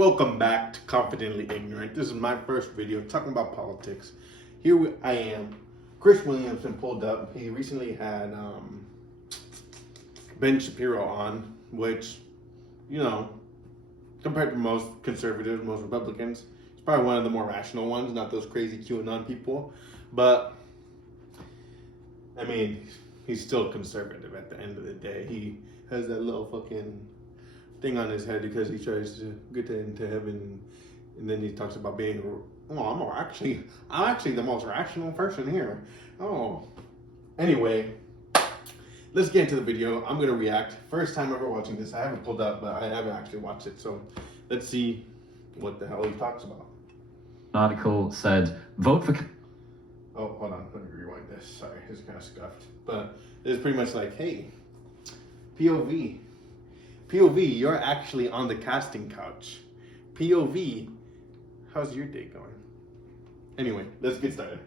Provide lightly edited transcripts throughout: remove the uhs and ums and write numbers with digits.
Welcome back to Confidently Ignorant. This is my first video talking about politics. Here I am. Chris Williamson pulled up. He recently had Ben Shapiro on, which, you know, compared to most conservatives, most Republicans, he's probably one of the more rational ones, not those crazy QAnon people. But, I mean, he's still conservative at the end of the day. He has that little fucking thing on his head because he tries to get into heaven, and then he talks about being, I'm actually the most rational person here. Anyway, let's get into the video. I'm gonna react. First time ever watching this. I haven't pulled up, but I haven't actually watched it. So let's see what the hell he talks about. An article said, vote for... Oh, hold on. Let me rewind this. Sorry, it's kind of scuffed. But it's pretty much like, hey, POV, you're actually on the casting couch. POV, how's your day going? Anyway, let's get started.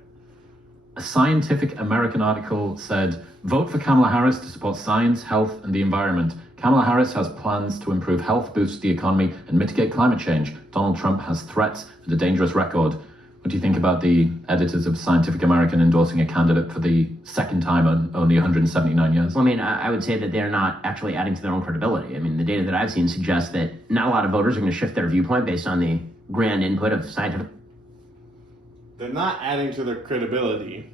A Scientific American article said, vote for Kamala Harris to support science, health, and the environment. Kamala Harris has plans to improve health, boost the economy, and mitigate climate change. Donald Trump has threats and a dangerous record. What do you think about the editors of Scientific American endorsing a candidate for the second time in only 179 years? Well, I mean, I would say that they're not actually adding to their own credibility. I mean, the data that I've seen suggests that not a lot of voters are going to shift their viewpoint based on the grand input of scientific. They're not adding to their credibility.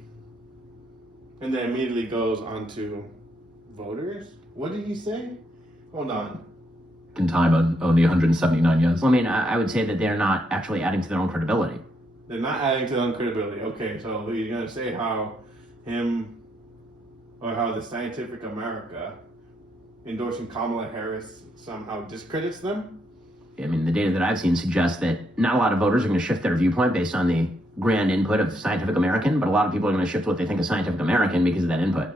And then immediately goes on to voters? What did he say? Hold on. In time in only 179 years. Well, I mean, I would say that they're not actually adding to their own credibility. They're not adding to their own credibility. Okay, so he's going to say how the Scientific America endorsing Kamala Harris somehow discredits them? I mean, the data that I've seen suggests that not a lot of voters are going to shift their viewpoint based on the grand input of Scientific American, but a lot of people are going to shift what they think of Scientific American because of that input.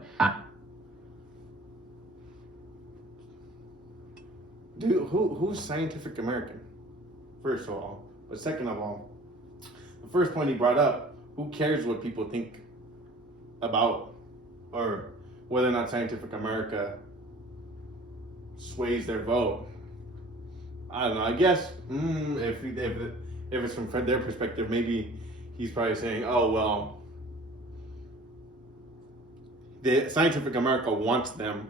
Dude, who's Scientific American? First of all. But second of all, the first point he brought up, who cares what people think about or whether or not Scientific America sways their vote? I don't know. I guess if it's from their perspective, maybe he's probably saying, oh, well, the Scientific America wants them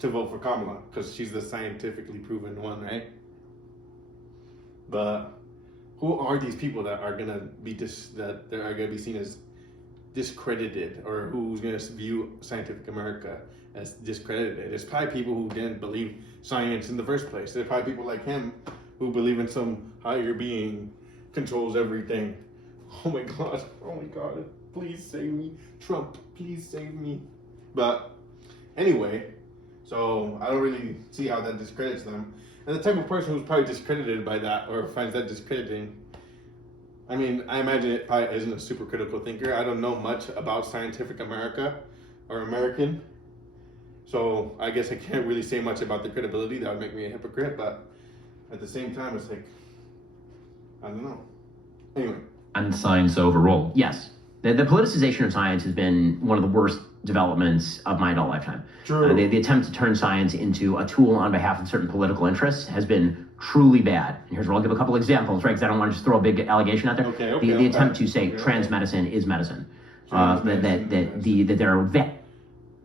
to vote for Kamala because she's the scientifically proven one, right? But who are these people that are gonna be seen as discredited, or who's gonna view Scientific America as discredited? It's probably people who didn't believe science in the first place. There's probably people like him who believe in some higher being controls everything. Oh my god, please save me. Trump, please save me. But anyway, so I don't really see how that discredits them. And the type of person who's probably discredited by that or finds that discrediting, I mean, I imagine it probably isn't a super critical thinker. I don't know much about Scientific America or American, so I guess I can't really say much about the credibility. That would make me a hypocrite, but at the same time, it's like, I don't know. Anyway. And science overall. Yes. The politicization of science has been one of the worst developments of my adult lifetime. True. The attempt to turn science into a tool on behalf of certain political interests has been truly bad. And here's where I'll give a couple examples, right? Because I don't want to just throw a big allegation out there. The attempt to say trans medicine is medicine. That there are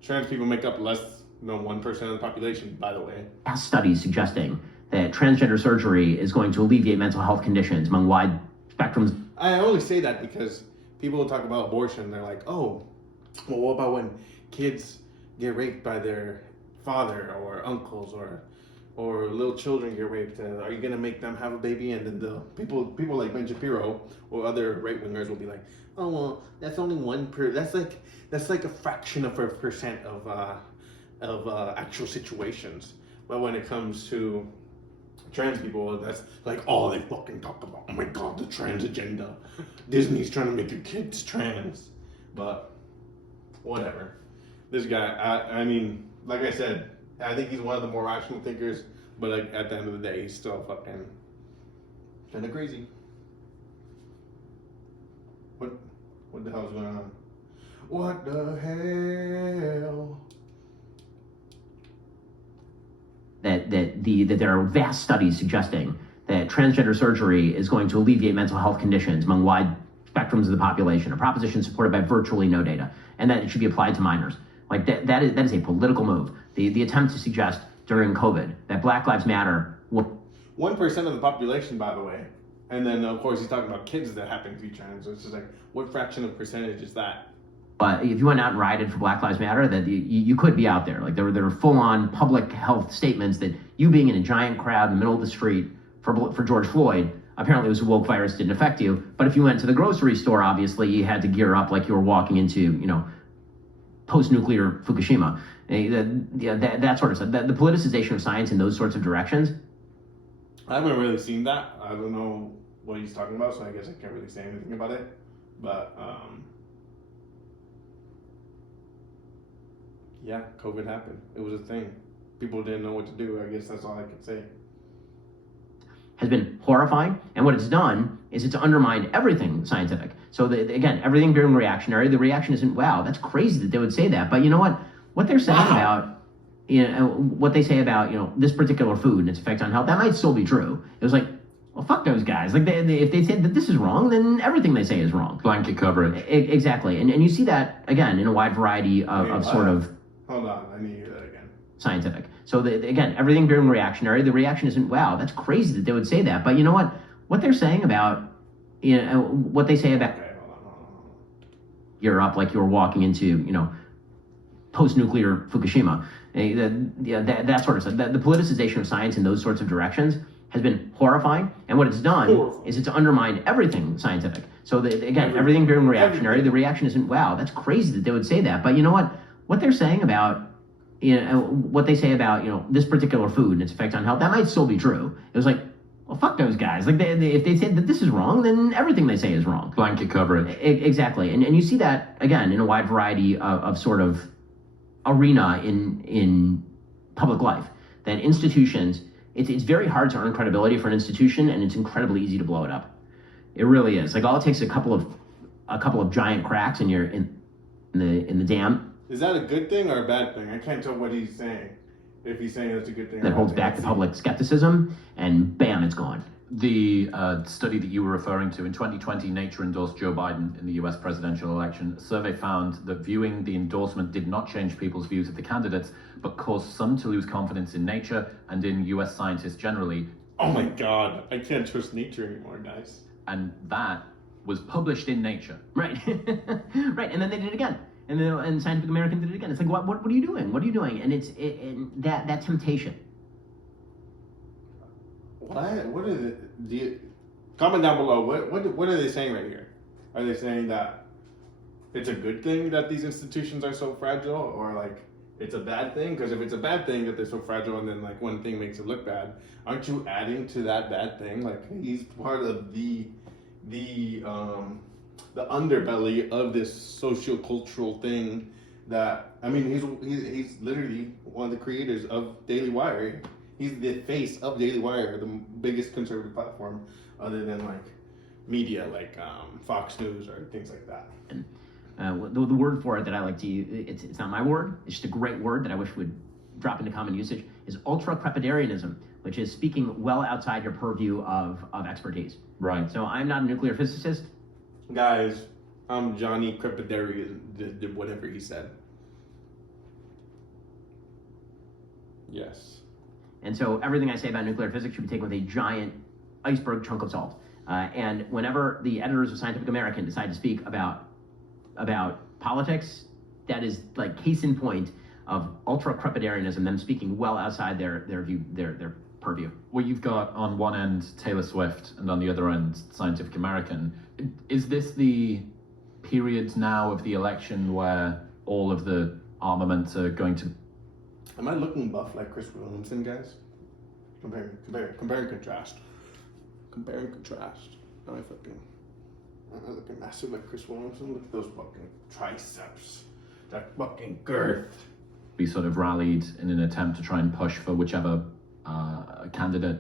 trans people make up less than 1% of the population, by the way. Studies suggesting that transgender surgery is going to alleviate mental health conditions among wide spectrums. I only say that because people talk about abortion. They're like, oh, well, what about when kids get raped by their father or uncles or little children get raped? Are you gonna make them have a baby? And then the people like Ben Shapiro or other right wingers will be like, oh well, that's only 1%. That's like a fraction of a percent of actual situations. But when it comes to trans people, that's like all they fucking talk about. Oh my god, the trans agenda. Disney's trying to make your kids trans. But whatever. This guy, I mean, like I said, I think he's one of the more rational thinkers, but like, at the end of the day, he's still fucking kind of crazy. What the hell's going on? What the hell? That there are vast studies suggesting that that transgender surgery is going to alleviate mental health conditions among wide spectrums of the population, a proposition supported by virtually no data, and that it should be applied to minors. Like that is a political move. The attempt to suggest during COVID that Black Lives Matter. 1% of the population, by the way. And then, of course, he's talking about kids that happen to be trans. So it's just like, what fraction of percentage is that? But if you went out and rioted for Black Lives Matter, that you could be out there. Like there were full-on public health statements that you being in a giant crowd in the middle of the street for George Floyd, apparently it was a woke virus, didn't affect you. But if you went to the grocery store, obviously you had to gear up like you were walking into, post-nuclear Fukushima. That sort of stuff. The politicization of science in those sorts of directions. I haven't really seen that. I don't know what he's talking about, so I guess I can't really say anything about it. But yeah, COVID happened. It was a thing. People didn't know what to do. I guess that's all I could say. Has been horrifying, and what it's done is it's undermined everything scientific. So again, everything being reactionary, the reaction isn't, wow, that's crazy that they would say that. But you know what they're saying about, what they say about, this particular food and its effect on health, that might still be true. It was like, well, fuck those guys. Like if they said that this is wrong, then everything they say is wrong. Blanket coverage. Exactly, and you see that again in a wide variety of sort of. Hold on, I need to hear that again. Scientific. So again, everything being reactionary, the reaction isn't, wow, that's crazy that they would say that. But you know what they're saying about, what they say about. Okay, hold on. You're up like you're walking into, post-nuclear Fukushima. That sort of stuff. The politicization of science in those sorts of directions has been horrifying, and what it's done is it's undermined everything scientific. So again, everything being reactionary, the reaction isn't, wow, that's crazy that they would say that. But you know what they're saying about, what they say about, this particular food and its effect on health, that might still be true. It was like, well, fuck those guys. Like if they said that this is wrong, then everything they say is wrong. Blanket coverage. Exactly, and you see that again in a wide variety of sort of arena in public life. That institutions, it's very hard to earn credibility for an institution, and it's incredibly easy to blow it up. It really is. Like all it takes is a couple of giant cracks, and you're in the dam. Is that a good thing or a bad thing? I can't tell what he's saying. If he's saying it's a good thing. That holds back the public skepticism, and bam, it's gone. The study that you were referring to, in 2020, Nature endorsed Joe Biden in the US presidential election. A survey found that viewing the endorsement did not change people's views of the candidates, but caused some to lose confidence in Nature and in US scientists generally. Oh my God, I can't trust Nature anymore, guys. And that was published in Nature. Right, right, and then they did it again. And Scientific American did it again. It's like, what are you doing? What are you doing? And that temptation. What is it? Comment down below. What are they saying right here? Are they saying that it's a good thing that these institutions are so fragile, or like it's a bad thing? Because if it's a bad thing that they're so fragile, and then like one thing makes it look bad, aren't you adding to that bad thing? Like he's part of the underbelly of this socio-cultural thing that, I mean, he's literally one of the creators of Daily Wire. He's the face of Daily Wire, the biggest conservative platform other than like media like Fox News or things like that. And the word for it that I like to use, it's not my word, it's just a great word that I wish would drop into common usage, is ultra-crepidarianism, which is speaking well outside your purview of expertise. Right. So I'm not a nuclear physicist. Guys, I'm Johnny Crepidarian, did whatever he said. Yes. And so everything I say about nuclear physics should be taken with a giant iceberg chunk of salt. And whenever the editors of Scientific American decide to speak about politics, that is like case in point of ultra-crepidarianism, them speaking well outside their view, their purview. Well, you've got on one end Taylor Swift and on the other end Scientific American. Is this the period now of the election where all of the armaments are going to... Am I looking buff like Chris Williamson, guys? Compare and contrast. Compare and contrast. Am I looking massive like Chris Williamson? Look at those fucking triceps. That fucking girth. Be sort of rallied in an attempt to try and push for whichever candidate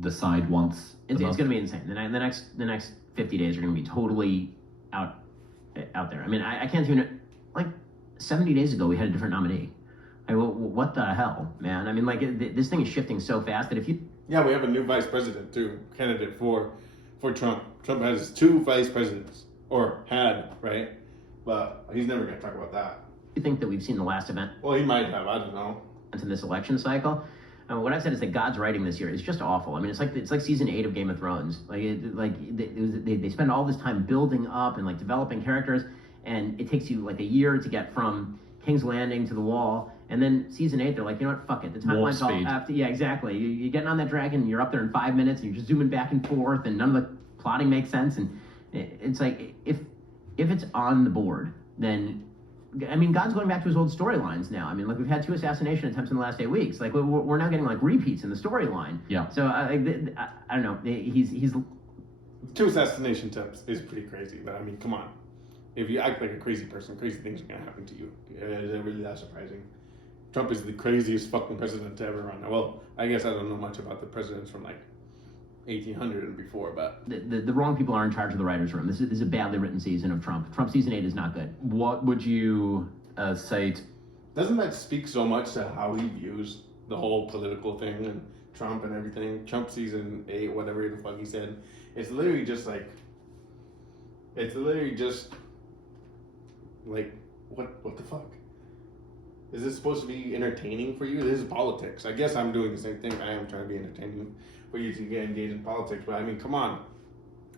the side wants. It's going to be insane. The next 50 days are going to be totally out there. I mean, I can't even, like 70 days ago we had a different nominee. What the hell, man? I mean, like this thing is shifting so fast that if you Yeah, we have a new vice president too, candidate for Trump. Trump has 2 vice presidents, or had, right? But he's never going to talk about that. You think that we've seen the last event? Well, he might have. I don't know. In this election cycle. What I've said is that God's writing this year is just awful. I mean, it's like season 8 of Game of Thrones. They spend all this time building up and like developing characters, and it takes you like a year to get from King's Landing to the Wall. And then season 8, they're like, you know what, fuck it. The timeline's all after. Yeah, exactly. You're getting on that dragon, and you're up there in 5 minutes, and you're just zooming back and forth, and none of the plotting makes sense. And it's like if it's on the board, then. I mean, God's going back to his old storylines now. I mean, like, we've had 2 assassination attempts in the last 8 weeks. Like, we're now getting, like, repeats in the storyline. Yeah. So, I don't know. He's 2 assassination attempts is pretty crazy. But, I mean, come on. If you act like a crazy person, crazy things are going to happen to you. Is it really that surprising? Trump is the craziest fucking president to ever run. Well, I guess I don't know much about the presidents from, like, 1800 and before, but the wrong people are in charge of the writers' room. This is a badly written season of Trump. Trump season 8 is not good. What would you say? Doesn't that speak so much to how he views the whole political thing and Trump and everything? Trump season 8, whatever the fuck he said, it's literally just like what the fuck? Is this supposed to be entertaining for you? This is politics. I guess I'm doing the same thing. I am trying to be entertaining for you to get engaged in politics. But I mean, come on.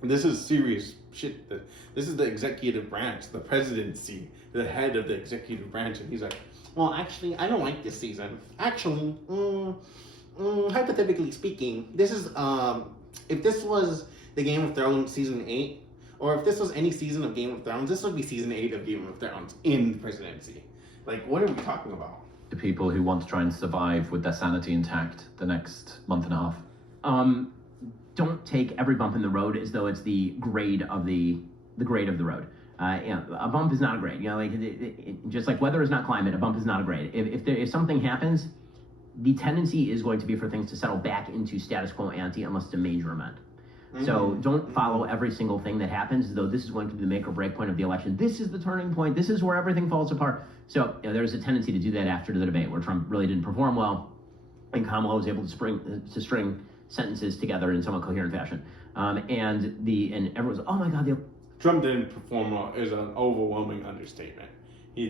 This is serious shit. This is the executive branch, the presidency, the head of the executive branch. And he's like, well, actually, I don't like this season. Actually, hypothetically speaking, this is, if this was the Game of Thrones season 8, or if this was any season of Game of Thrones, this would be season 8 of Game of Thrones in the presidency. Like, what are we talking about? The people who want to try and survive with their sanity intact the next month and a half. Don't take every bump in the road as though it's the grade of the grade of the road. A bump is not a grade. You know, like just like weather is not climate, a bump is not a grade. If something happens, the tendency is going to be for things to settle back into status quo ante unless it's a major event. Mm-hmm. So don't follow every single thing that happens as though this is going to be the make or break point of the election. This is the turning point. This is where everything falls apart. So there's a tendency to do that after the debate where Trump really didn't perform well and Kamala was able to string sentences together in somewhat coherent fashion. And everyone's, oh my God, Trump didn't perform well is an overwhelming understatement.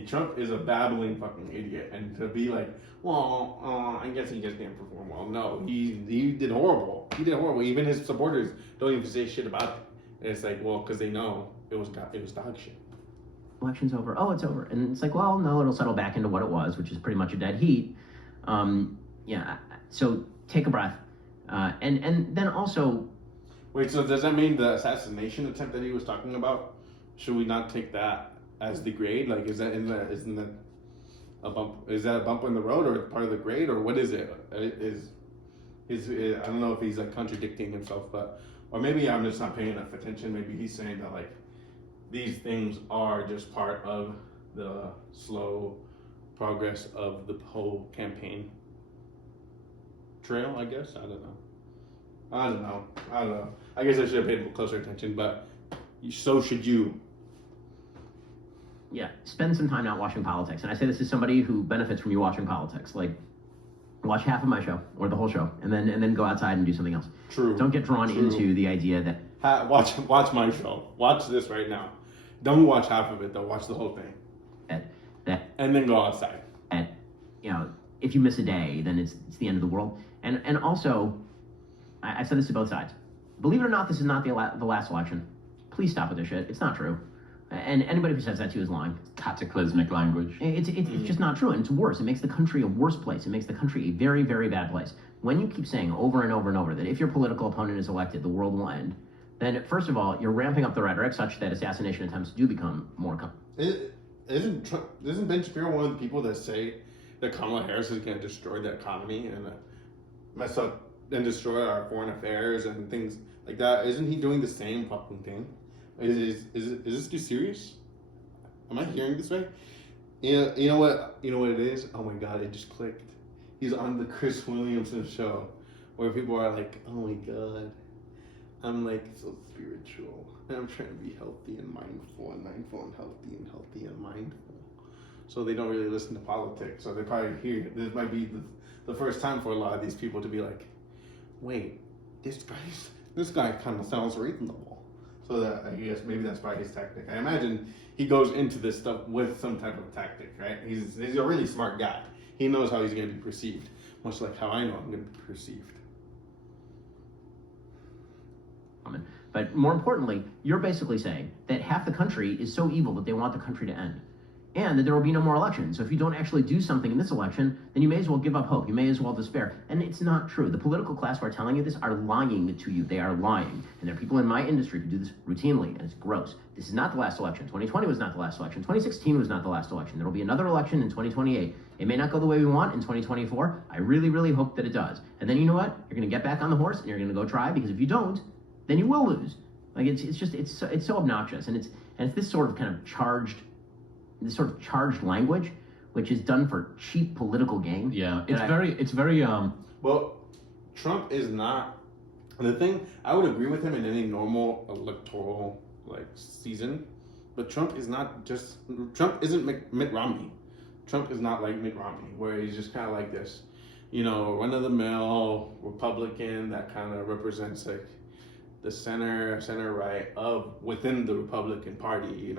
Trump is a babbling fucking idiot, and to be like, well, I guess he just didn't perform well. No, he did horrible. He did horrible. Even his supporters don't even say shit about it. And it's like, well, because they know it was dog shit. Election's over. Oh, it's over. And it's like, well, no, it'll settle back into what it was, which is pretty much a dead heat. So take a breath. And then also... Wait, so does that mean the assassination attempt that he was talking about, should we not take that as the grade? Like, isn't that a bump? Is that a bump in the road or part of the grade, or what is it? I don't know if he's like contradicting himself, or maybe I'm just not paying enough attention. Maybe he's saying that like these things are just part of the slow progress of the whole campaign trail, I guess. I don't know. I guess I should have paid closer attention, but so should you. Yeah, spend some time not watching politics. And I say this as somebody who benefits from you watching politics. Like, watch half of my show or the whole show, and then go outside and do something else. True. Don't get drawn into the idea that watch my show. Watch this right now. Don't watch half of it though. Watch the whole thing. And then go outside. And if you miss a day, then it's the end of the world. And also, I said this to both sides. Believe it or not, this is not the last election. Please stop with this shit. It's not true. And anybody who says that to you is lying. Cataclysmic language. It's just not true, and it's worse. It makes the country a worse place. It makes the country a very, very bad place. When you keep saying over and over and over that if your political opponent is elected, the world will end, then first of all, you're ramping up the rhetoric such that assassination attempts do become more common. Isn't Ben Shapiro one of the people that say that Kamala Harris is going to destroy the economy and mess up and destroy our foreign affairs and things like that? Isn't he doing the same fucking thing? Is this too serious? Am I hearing this right? You know what it is? Oh my God, it just clicked. He's on the Chris Williamson show where people are like, oh my God, I'm like so spiritual and I'm trying to be healthy and mindful and healthy and mindful. So they don't really listen to politics. So they probably hear this might be the first time for a lot of these people to be like, wait, this guy kind of sounds reasonable. So that I guess maybe that's why his tactic. I imagine he goes into this stuff with some type of tactic, right? He's a really smart guy. He knows how he's going to be perceived, much like how I know I'm going to be perceived. But more importantly, you're basically saying that half the country is so evil that they want the country to end, and that there will be no more elections. So if you don't actually do something in this election, then you may as well give up hope. You may as well despair. And it's not true. The political class who are telling you this are lying to you. They are lying. And there are people in my industry who do this routinely, and it's gross. This is not the last election. 2020 was not the last election. 2016 was not the last election. There will be another election in 2028. It may not go the way we want in 2024. I really, really hope that it does. And then you know what? You're going to get back on the horse, and you're going to go try, because if you don't, then you will lose. Like it's so obnoxious, and it's this sort of kind of charged language, which is done for cheap political gain. Yeah, it's very. Well, Trump is not the thing. I would agree with him in any normal electoral season, but Trump isn't Mitt Romney. Trump is not like Mitt Romney, where he's just kind of like this, run of the mill Republican that kind of represents like the center right within the Republican Party,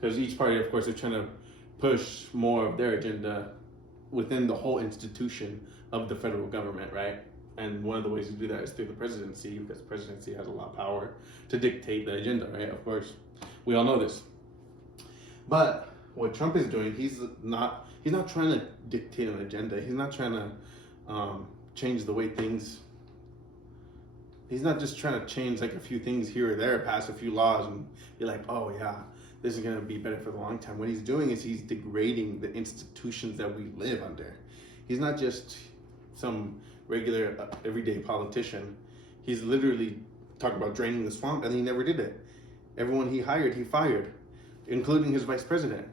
because each party, of course, are trying to push more of their agenda within the whole institution of the federal government, right? And one of the ways to do that is through the presidency, because the presidency has a lot of power to dictate the agenda, right? Of course, we all know this. But what Trump is doing, he's not trying to dictate an agenda. He's not trying to change the way things. He's not just trying to change like a few things here or there, pass a few laws, and be like, oh yeah, this is gonna be better for the long time. What he's doing is he's degrading the institutions that we live under. He's not just some regular everyday politician. He's literally talking about draining the swamp, and he never did it. Everyone he hired, he fired, including his vice president.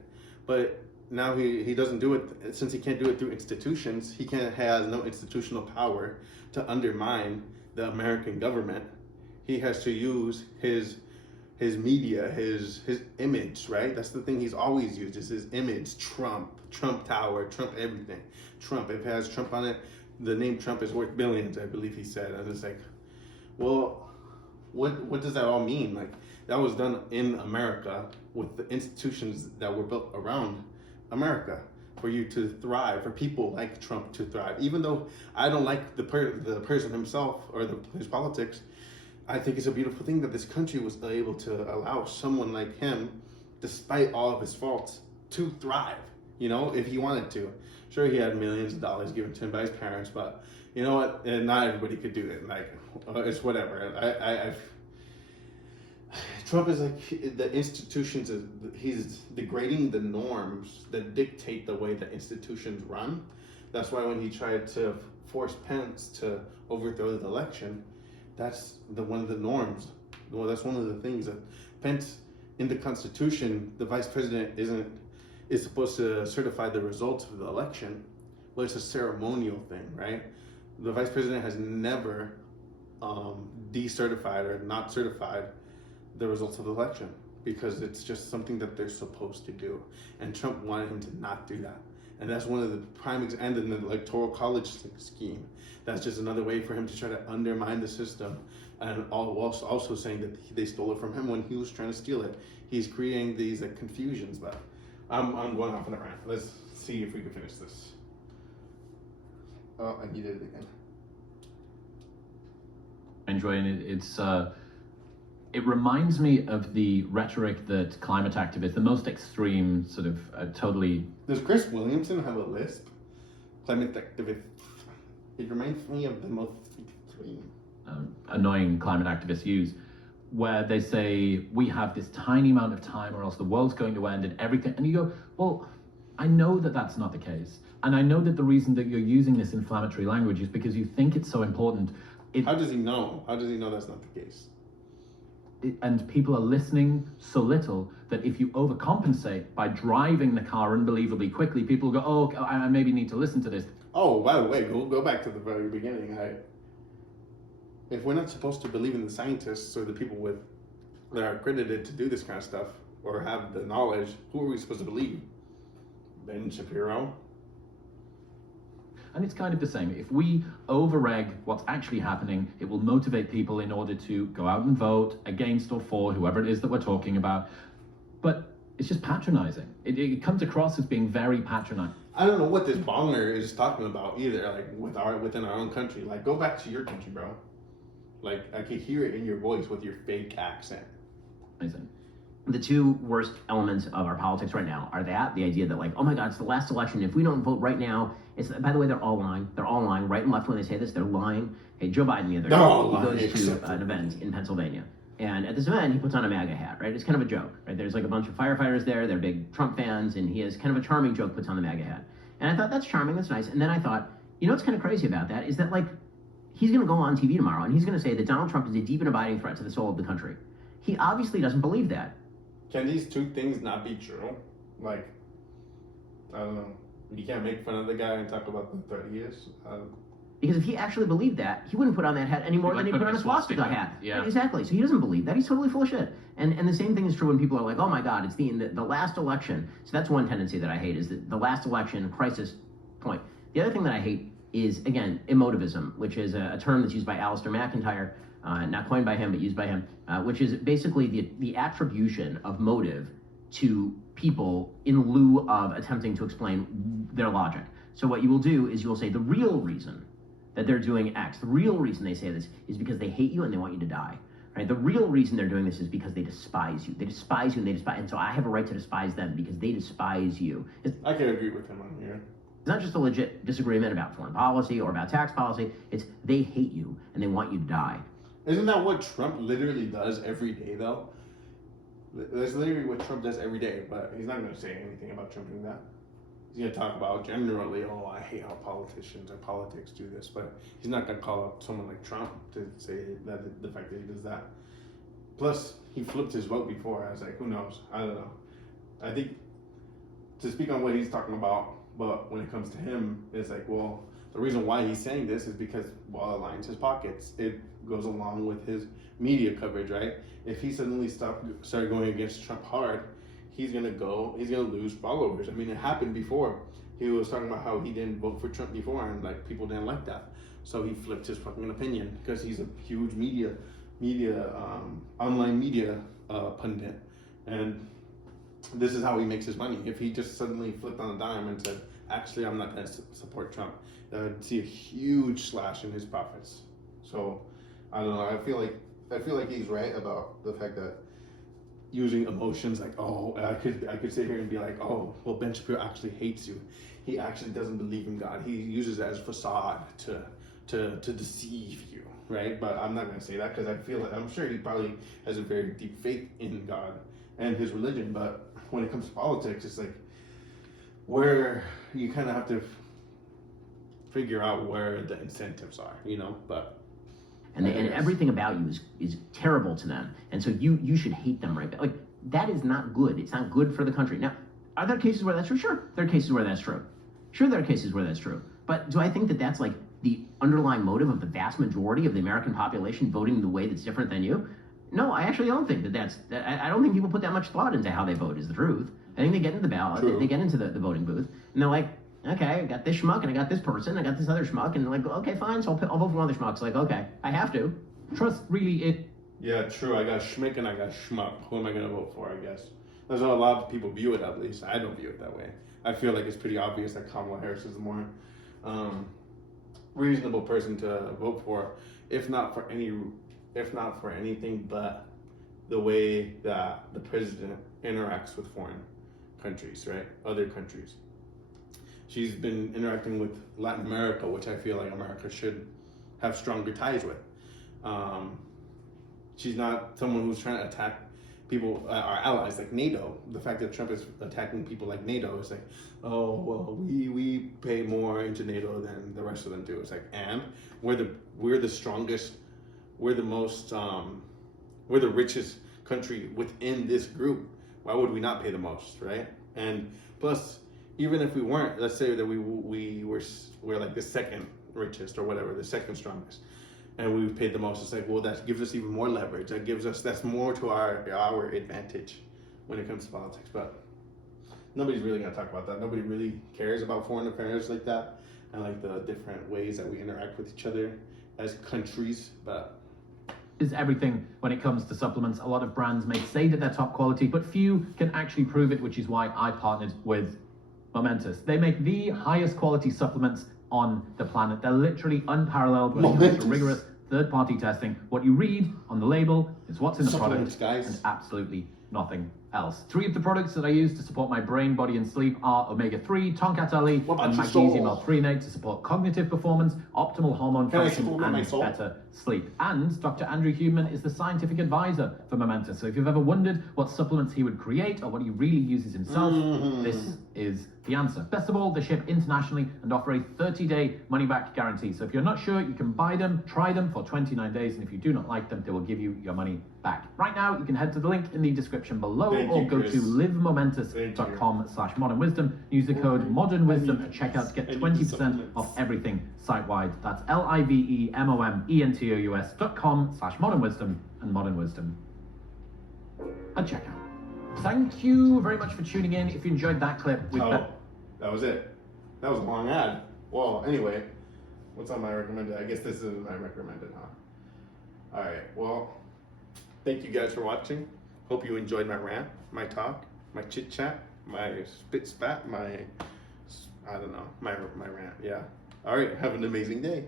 But now he doesn't do it, since he can't do it through institutions. He has no institutional power to undermine the American government. He has to use his media, his image, right? That's the thing he's always used, is his image. Trump Tower, Trump everything. Trump, if it has Trump on it, the name Trump is worth billions, I believe he said. And it's like, well, what does that all mean? Like, that was done in America with the institutions that were built around America for you to thrive, for people like Trump to thrive. Even though I don't like the person himself or his politics, I think it's a beautiful thing that this country was able to allow someone like him, despite all of his faults, to thrive, if he wanted to. Sure, he had millions of dollars given to him by his parents, but you know what? And not everybody could do it. Like, it's whatever. Trump is like the institutions. He's degrading the norms that dictate the way that institutions run. That's why when he tried to force Pence to overthrow the election, that's one of the norms. Well, that's one of the things that Pence, in the Constitution, the vice president is supposed to certify the results of the election. Well, it's a ceremonial thing, right? The vice president has never decertified or not certified the results of the election, because it's just something that they're supposed to do. And Trump wanted him to not do that. And that's one of the prime examples in the electoral college scheme. That's just another way for him to try to undermine the system, and also saying that they stole it from him when he was trying to steal it. He's creating these confusions. But I'm going off on a rant. Let's see if we can finish this. Oh, I needed it again. Enjoying it. It reminds me of the rhetoric that climate activists, the most extreme sort of totally... Does Chris Williamson have a lisp? Climate activist. It reminds me of the most extreme. Annoying climate activists use, where they say, we have this tiny amount of time or else the world's going to end and everything. And you go, well, I know that that's not the case. And I know that the reason that you're using this inflammatory language is because you think it's so important. How does he know? How does he know that's not the case? And people are listening so little that if you overcompensate by driving the car unbelievably quickly, people go, oh, I maybe need to listen to this. Oh, by the way, go back to the very beginning. If we're not supposed to believe in the scientists or the people that are accredited to do this kind of stuff or have the knowledge, who are we supposed to believe? Ben Shapiro? And it's kind of the same. If we over-reg what's actually happening, it will motivate people in order to go out and vote against or for whoever it is that we're talking about. But it's just patronizing. It comes across as being very patronizing. I don't know what this bonger is talking about either, like within our own country. Like, go back to your country, bro. Like, I could hear it in your voice with your fake accent. Amazing. The two worst elements of our politics right now are the idea that, like, oh my God, it's the last election. If we don't vote right now, by the way, they're all lying. They're all lying, right and left when they say this. They're lying. Hey, Joe Biden the other day, he goes to an event in Pennsylvania. And at this event, he puts on a MAGA hat, right? It's kind of a joke, right? There's like a bunch of firefighters there. They're big Trump fans, and he has kind of a charming joke, puts on the MAGA hat. And I thought, that's charming, that's nice. And then I thought, you know what's kind of crazy about that is that, like, he's going to go on TV tomorrow, and he's going to say that Donald Trump is a deep and abiding threat to the soul of the country. He obviously doesn't believe that. Can these two things not be true? Like, I don't know. You can't make fun of the guy and talk about the threat he is. Because if he actually believed that, he wouldn't put on that hat any more than he put on a swastika hat. Yeah. Exactly. So he doesn't believe that. He's totally full of shit. And the same thing is true when people are like, oh my God, it's the last election. So that's one tendency that I hate, is that the last election crisis point. The other thing that I hate is, again, emotivism, which is a term that's used by Alistair McIntyre, not coined by him, but used by him, which is basically the attribution of motive to people in lieu of attempting to explain their logic. So what you will do is you will say the real reason that they're doing X, the real reason they say this is because they hate you and they want you to die. Right? The real reason they're doing this is because they despise you. They despise you and they despise, and so I have a right to despise them because they despise you. I can agree with him on here. It's not just a legit disagreement about foreign policy or about tax policy. It's they hate you and they want you to die. Isn't that what Trump literally does every day, though? That's literally what Trump does every day, but he's not going to say anything about Trump doing that. He's going to talk about generally, oh, I hate how politicians and politics do this, but he's not going to call out someone like Trump to say that the fact that he does that. Plus, he flipped his vote before. I was like, who knows? I don't know. I think to speak on what he's talking about, but when it comes to him, it's like, well, the reason why he's saying this is because, well, it lines his pockets. It goes along with his media coverage, right? If he suddenly started going against Trump hard, he's gonna lose followers. I mean, it happened before. He was talking about how he didn't vote for Trump before, and like people didn't like that. So he flipped his fucking opinion because he's a huge online media pundit, and this is how he makes his money. If he just suddenly flipped on a dime and said, "Actually, I'm not gonna support Trump," I'd see a huge slash in his profits. So I don't know. I feel like he's right about the fact that using emotions like, oh, I could sit here and be like, oh, well, Ben Shapiro actually hates you. He actually doesn't believe in God. He uses it as a facade to deceive you, right? But I'm not going to say that because I'm sure he probably has a very deep faith in God and his religion. But when it comes to politics, it's like where you kind of have to figure out where the incentives are, but. And everything about you is terrible to them. And so you should hate them right back. Like, that is not good. It's not good for the country. Now, are there cases where that's true? Sure, there are cases where that's true. Sure, there are cases where that's true. But do I think that that's like the underlying motive of the vast majority of the American population voting the way that's different than you? No, I actually don't think I don't think people put that much thought into how they vote is the truth. I think they get into the ballot, they get into the voting booth, and they're like, okay, I got this schmuck, and I got this person, I got this other schmuck, and like, okay, fine, so I'll vote for one of the schmucks. Like, okay, I have to. Trust really it. Yeah, true. I got schmick and I got schmuck. Who am I going to vote for, I guess? That's how a lot of people view it, at least. I don't view it that way. I feel like it's pretty obvious that Kamala Harris is the more reasonable person to vote for, if not for anything but the way that the president interacts with foreign countries, right? Other countries. She's been interacting with Latin America, which I feel like America should have stronger ties with. She's not someone who's trying to attack people, our allies, like NATO. The fact that Trump is attacking people like NATO is like, oh, well, we pay more into NATO than the rest of them do. It's like, and we're the strongest, we're the richest country within this group. Why would we not pay the most, right? And plus, even if we weren't, let's say that we're like the second richest or whatever, the second strongest, and we've paid the most. It's like, well, that gives us even more leverage. That's more to our advantage when it comes to politics. But nobody's really gonna talk about that. Nobody really cares about foreign affairs like that. and like the different ways that we interact with each other as countries. But is everything when it comes to supplements. A lot of brands may say that they're top quality, but few can actually prove it, which is why I partnered with Momentous. They make the highest quality supplements on the planet. They're literally unparalleled when it comes to rigorous third-party testing. What you read on the label is what's in the product, guys, and absolutely nothing else. 3 of the products that I use to support my brain, body, and sleep are omega-3, tonkat ali, and magnesium L-threonate to support cognitive performance, optimal hormone function, and better sleep. And Dr. Andrew Huberman is the scientific advisor for Momentous. So if you've ever wondered what supplements he would create or what he really uses himself, this is the answer. Best of all, they ship internationally and offer a 30-day money-back guarantee. So if you're not sure, you can buy them, try them for 29 days, and if you do not like them, they will give you your money back. Right now, you can head to the link in the description below or go to livemomentous.com/modernwisdom. Use the code modernwisdom at checkout to get 20% off everything site-wide. That's livemomentous.com/modernwisdom and modernwisdom at checkout. Thank you very much for tuning in. If you enjoyed that clip, that was it. That was a long ad. Well, anyway, what's on my recommended? I guess this is my recommended, huh? All right. Well, thank you guys for watching. Hope you enjoyed my rant, my talk, my chit chat, my spit spat, my rant. Yeah. All right. Have an amazing day.